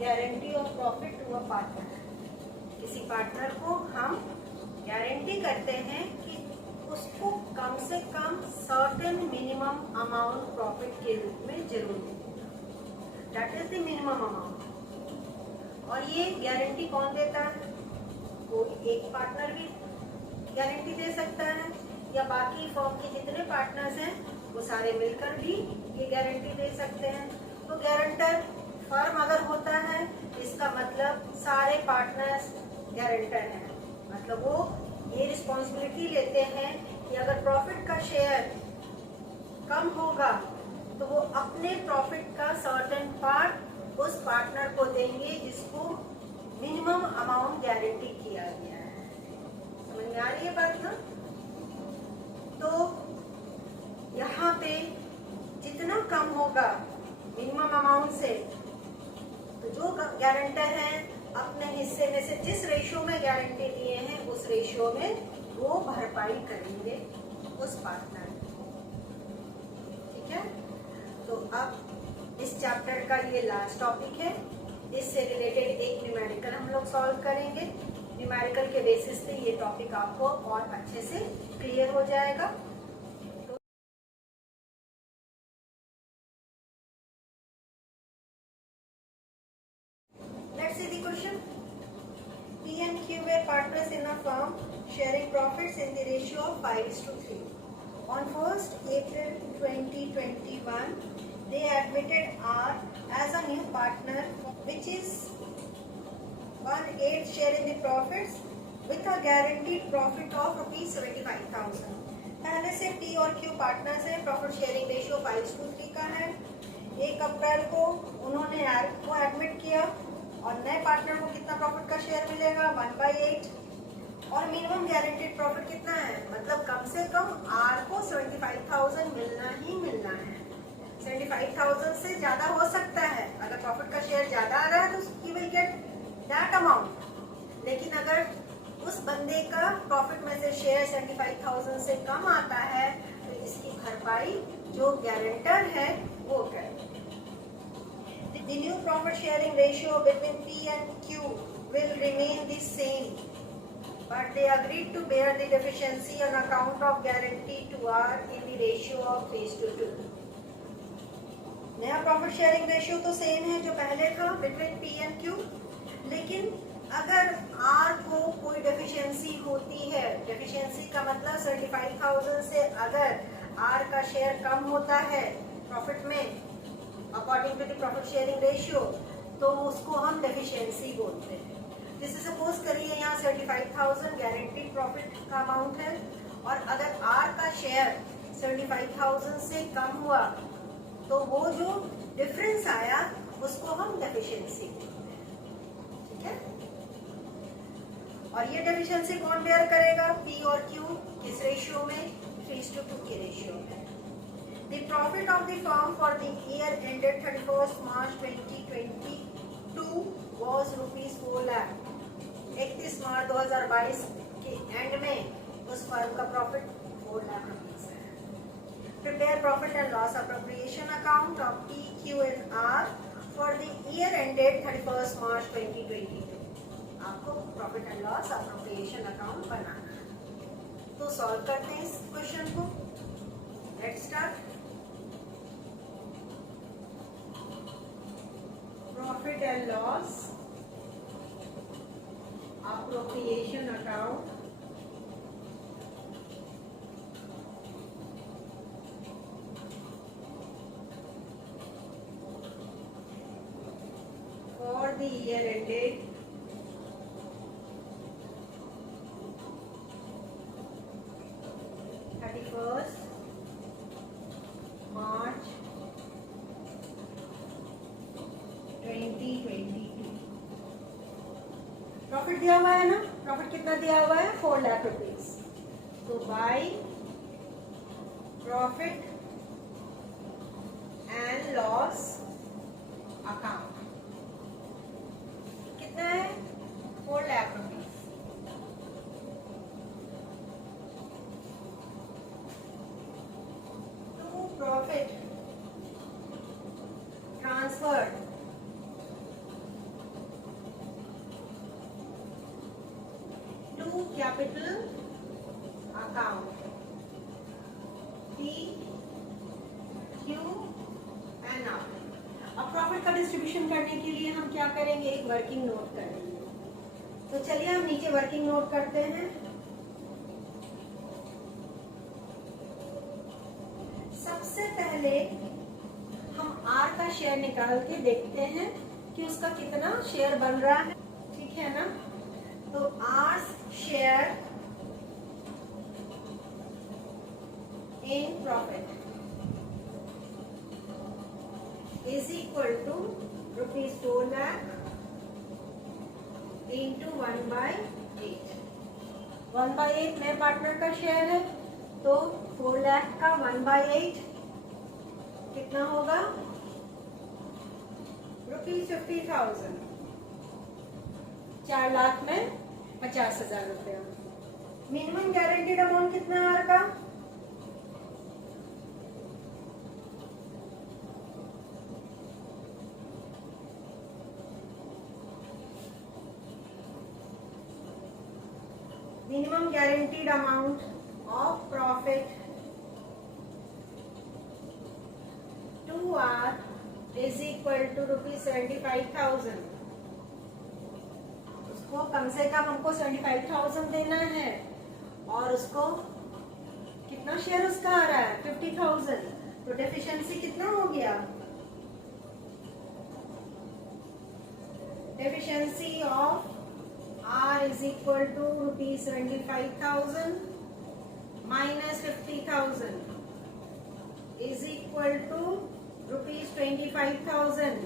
Guarantee of profit to a partner. किसी partner को हम गारंटी करते हैं कि उसको कम से कम सर्टेन मिनिमम अमाउंट प्रॉफिट के रूप में जरूर देगा। That is the minimum amount. और ये गारंटी कौन देता है? कोई एक पार्टनर भी गारंटी दे सकता है, या बाकी फर्म के जितने पार्टनर्स हैं वो सारे मिलकर भी ये गारंटी दे सकते हैं। तो गारंटर फर्म अगर होता है, इसका मतलब सारे पार्टनर्स गारंटर हैं। मतलब वो ये रिस्पॉन्सिबिलिटी लेते हैं कि अगर प्रॉफिट का शेयर कम होगा तो वो अपने प्रॉफिट का सर्टेन पार्ट उस पार्टनर को देंगे जिसको मिनिमम अमाउंट गारंटी किया गया है। समझ में आ रही है बात ना? तो यहाँ पे जितना कम होगा मिनिमम अमाउंट से, तो जो गारंटर है अपने हिस्से में से जिस रेशियो में गारंटी दिए हैं उस रेशियो में वो भरपाई करेंगे उस पार्टनर। ठीक है? तो अब इस चैप्टर का ये लास्ट टॉपिक है। इससे रिलेटेड एक न्यूमेरिकल हम लोग सॉल्व करेंगे। न्यूमेरिकल के बेसिस पे ये टॉपिक आपको और अच्छे से क्लियर हो जाएगा। Let's see the question. P and Q were partners in a firm sharing profits in the ratio of 5:3. On 1st April 2021, they admitted R as a new partner, which is 1/8 share in the profits with a guaranteed profit of ₹75,000. पहले से P और Q partners हैं, profit sharing ratio 5:3 का है। 1 अप्रैल को उन्होंने R को admit किया और नए पार्टनर को कितना प्रॉफिट का शेयर मिलेगा? 1/8। और मिनिमम गारंटेड प्रॉफिट कितना है? मतलब कम से कम R को 75,000 मिलना ही मिलना है। 75,000 से ज्यादा हो सकता है, अगर प्रॉफिट का शेयर ज्यादा आ रहा है तो he will get that amount. लेकिन अगर उस बंदे का प्रॉफिट में से शेयर 75,000 से कम आता है तो इसकी भरपाई जो गारंटर है वो करेगा। The new profit sharing ratio between P and Q will remain the same, but they agreed to bear the deficiency on account of guarantee to R in the ratio of 3:2. नया profit sharing ratio तो same है जो पहले था between P and Q, लेकिन अगर R को कोई डेफिशिएंसी होती है, डेफिशिएंसी का मतलब 75,000 से अगर R का शेयर कम होता है प्रॉफिट में according to the profit sharing ratio, तो उसको हम डेफिशिएंसी बोलते हैं। जैसे सपोज करिए यहाँ 75,000 गारंटीड प्रॉफिट का अमाउंट है और अगर R का शेयर 75,000 से कम हुआ तो वो जो डिफरेंस आया उसको हम डेफिशिएंसी बोलते हैं। ठीक है? और ये डेफिशिएंसी कौन बेयर करेगा? P और Q किस रेशियो में? 3:2 के रेशियो में। The profit of the firm for the year ended 31st March 2022 was ₹4 lakh। 31 मार्च 2022 के एंड में उस फर्म का प्रॉफिट 4 लाख रुपीज है। Prepare profit and loss appropriation account of P, Q and R for the year ended 31st March 2022। आपको profit and loss appropriation account बनाना है। तो solve करते हैं इस क्वेश्चन को। Let's start. Profit and loss appropriation account for the year ended 31st March 2022। Profit दिया हुआ है ना? प्रॉफिट कितना दिया हुआ है? 4 लाख रुपीज। तो by profit and loss account कितना है? 4 लाख रुपीज। तो profit transferred capital account P, Q and R। अब प्रॉफिट का डिस्ट्रीब्यूशन करने के लिए हम क्या करेंगे, एक वर्किंग नोट करेंगे। तो चलिए हम नीचे वर्किंग नोट करते हैं। सबसे पहले हम R का शेयर निकाल के देखते हैं कि उसका कितना शेयर बन रहा है, ठीक है ना। तो R share in profit is equal to ₹4 lakh into 1/8। 1/8 नए पार्टनर का शेयर है, तो 4 लाख का 1/8 कितना होगा, ₹50,000। 4 लाख में 50,000 रुपया। मिनिमम गारंटीड अमाउंट कितना है R का, minimum guaranteed amount of profit to R is equal to ₹75,000। उसको कम से कम हमको 75,000 देना है, और उसको कितना शेयर उसका आ रहा है, 50,000। तो डेफिशिएंसी कितना हो गया, deficiency of R is equal to ₹75,000 minus 50,000 is equal to ₹25,000।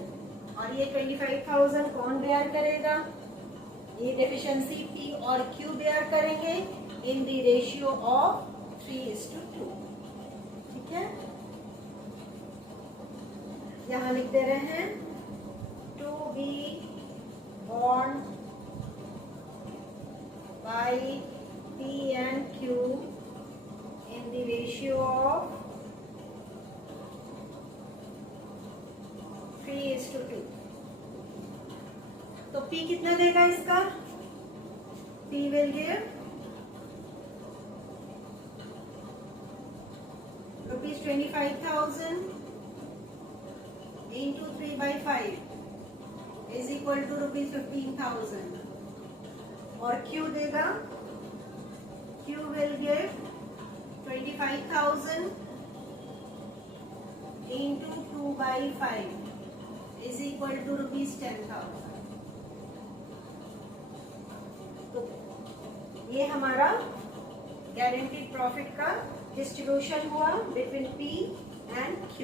और ये 25,000 कौन बेयर करेगा, ये डेफिशिएंसी P और Q बेयर करेंगे इन द रेशियो ऑफ 3:2। ठीक है, यहाँ लिख दे रहे हैं to be bond by P and Q in the ratio of 3:2। तो P कितना देगा इसका, P will give ₹25,000 into 3/5 is equal to ₹15,000। और Q देगा, Q will give 25,000 into 2/5 is equal to ₹10,000। तो ये हमारा गारंटीड प्रॉफिट का डिस्ट्रीब्यूशन हुआ बिटवीन P एंड Q,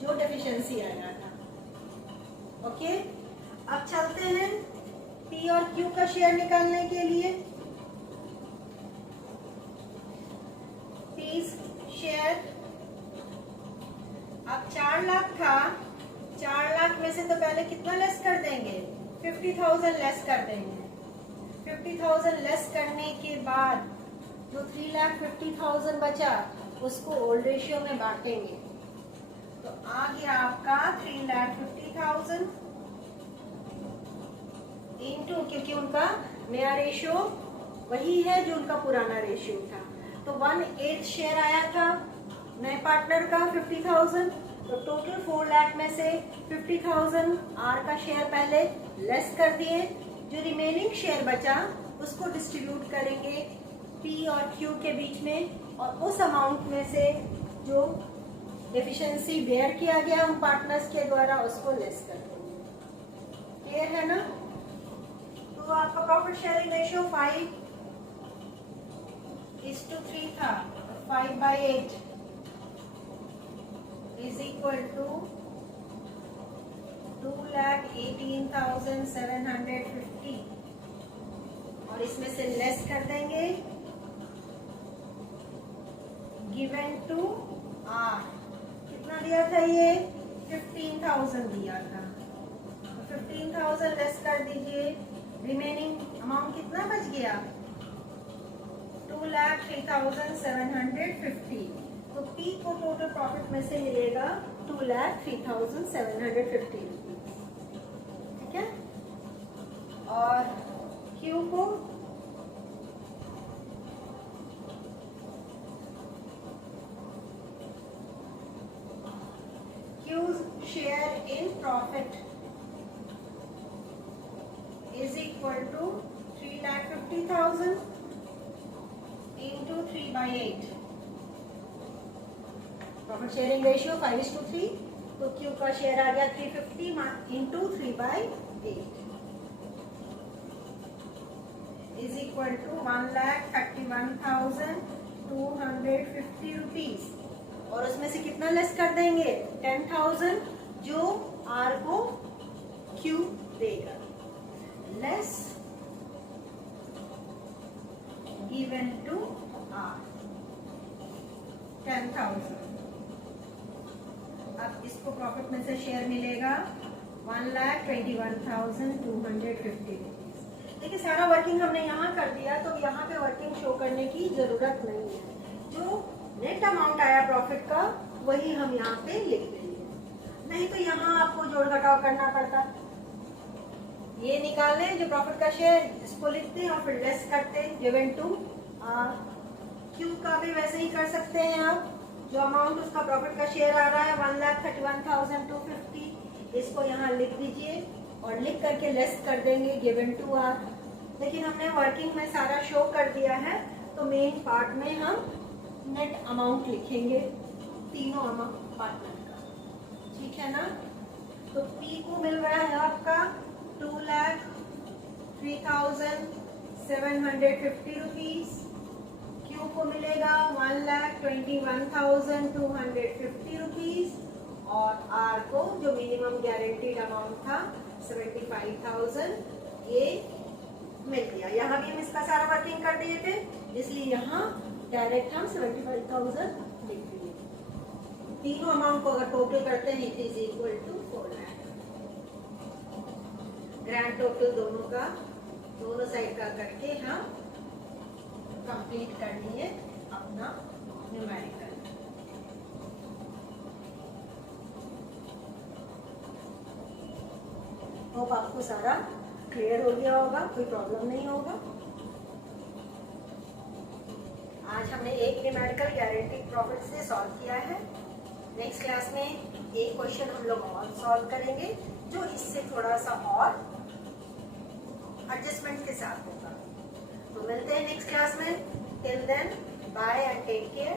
जो डेफिशिएंसी आया था। ओके, अब चलते हैं P और Q का शेयर निकालने के लिए। P शेयर अब 4 लाख था, 4 लाख में से तो पहले कितना लेस कर देंगे, 50,000 लेस कर देंगे। 50,000 लेस करने के बाद जो 3,50,000 बचा उसको ओल्ड रेशियो में बांटेंगे। तो आ गया आपका 3,50,000 इंटू, क्योंकि उनका नया रेशियो वही है जो उनका पुराना रेशियो था, तो 1/8 शेयर आया था नए पार्टनर का 50,000। तो टोटल 4 लाख में से 50,000 R का शेयर पहले लेस कर दिए, जो रिमेनिंग शेयर बचा उसको डिस्ट्रीब्यूट करेंगे P और Q के बीच में, और उस अमाउंट में से जो डेफिशिएंसी बेयर किया गया उन पार्टनर्स के द्वारा उसको लेस कर देंगे। क्लियर है ना। तो आपका प्रॉफिट शेयरिंग रेशियो 5:3 था, 5/8 इज इक्वल टू 2,18,750, और इसमें से लेस कर देंगे गिवन टू R। कितना दिया था, ये 15,000 दिया था, 15,000 लेस कर दीजिए, रिमेनिंग अमाउंट कितना बच गया, 2,03,750। तो P को टोटल प्रॉफिट में से मिलेगा 2,03,750 रुपीज। ठीक है, और Q को is equal to 3,50,000 into 3/8. Profit sharing ratio 5:3, तो क्यू का शेयर आ गया 350 into 3/8 is equal to 1,31,250 rupees. और उसमें से कितना लेस कर देंगे? 10,000 जो आर को क्यू देगा, लेस गिवन टू आर 10,000। अब इसको प्रॉफिट में से शेयर मिलेगा 1,21,250 रुपीज। देखिए सारा वर्किंग हमने यहाँ कर दिया, तो यहाँ पे वर्किंग शो करने की जरूरत नहीं है। जो नेट अमाउंट आया प्रॉफिट का वही हम यहाँ पे लिख देंगे, नहीं तो यहाँ आपको जोड़ घटाव करना पड़ता। ये निकाले जो प्रॉफिट का शेयर, इसको लिखते हैं और फिर लेस करते हैं गिवन टू आर। क्यू का भी वैसे ही कर सकते हैं आप। जो अमाउंट उसका प्रॉफिट का शेयर आ रहा है 1,31,250, इसको यहाँ लिख दीजिए और लिख करके लेस कर देंगे गिवन टू आर। लेकिन हमने वर्किंग में सारा शो कर दिया है, तो मेन पार्ट में हम नेट अमाउंट लिखेंगे तीनों अमाउंट पार्टनर का, ठीक है ना। तो पी को मिल रहा है आपका 2,03,750 रुपीज, क्यू को मिलेगा 1,21,250 रुपीज, और आर को जो मिनिमम गारंटीड अमाउंट था 75,000 ये मिल गया। यहाँ भी हम इसका सारा वर्किंग कर दिए थे, इसलिए यहाँ डायरेक्ट हम 75,000 लिख दिए। तीनों अमाउंट को अगर टोटल करते हैं it is equal to 4 lakh. Grand total दोनों साइड का करके हम कंप्लीट कर लिए अपना न्यूमेरिकल। होप आपको सारा क्लियर हो गया होगा, कोई प्रॉब्लम नहीं होगा। आज हमने एक न्यूमेरिकल गारंटी प्रॉफिट से सॉल्व किया है। नेक्स्ट क्लास में एक क्वेश्चन हम लोग और सॉल्व करेंगे जो इससे थोड़ा सा और एडजस्टमेंट के साथ होगा। तो मिलते हैं नेक्स्ट क्लास में। Till then bye and take care.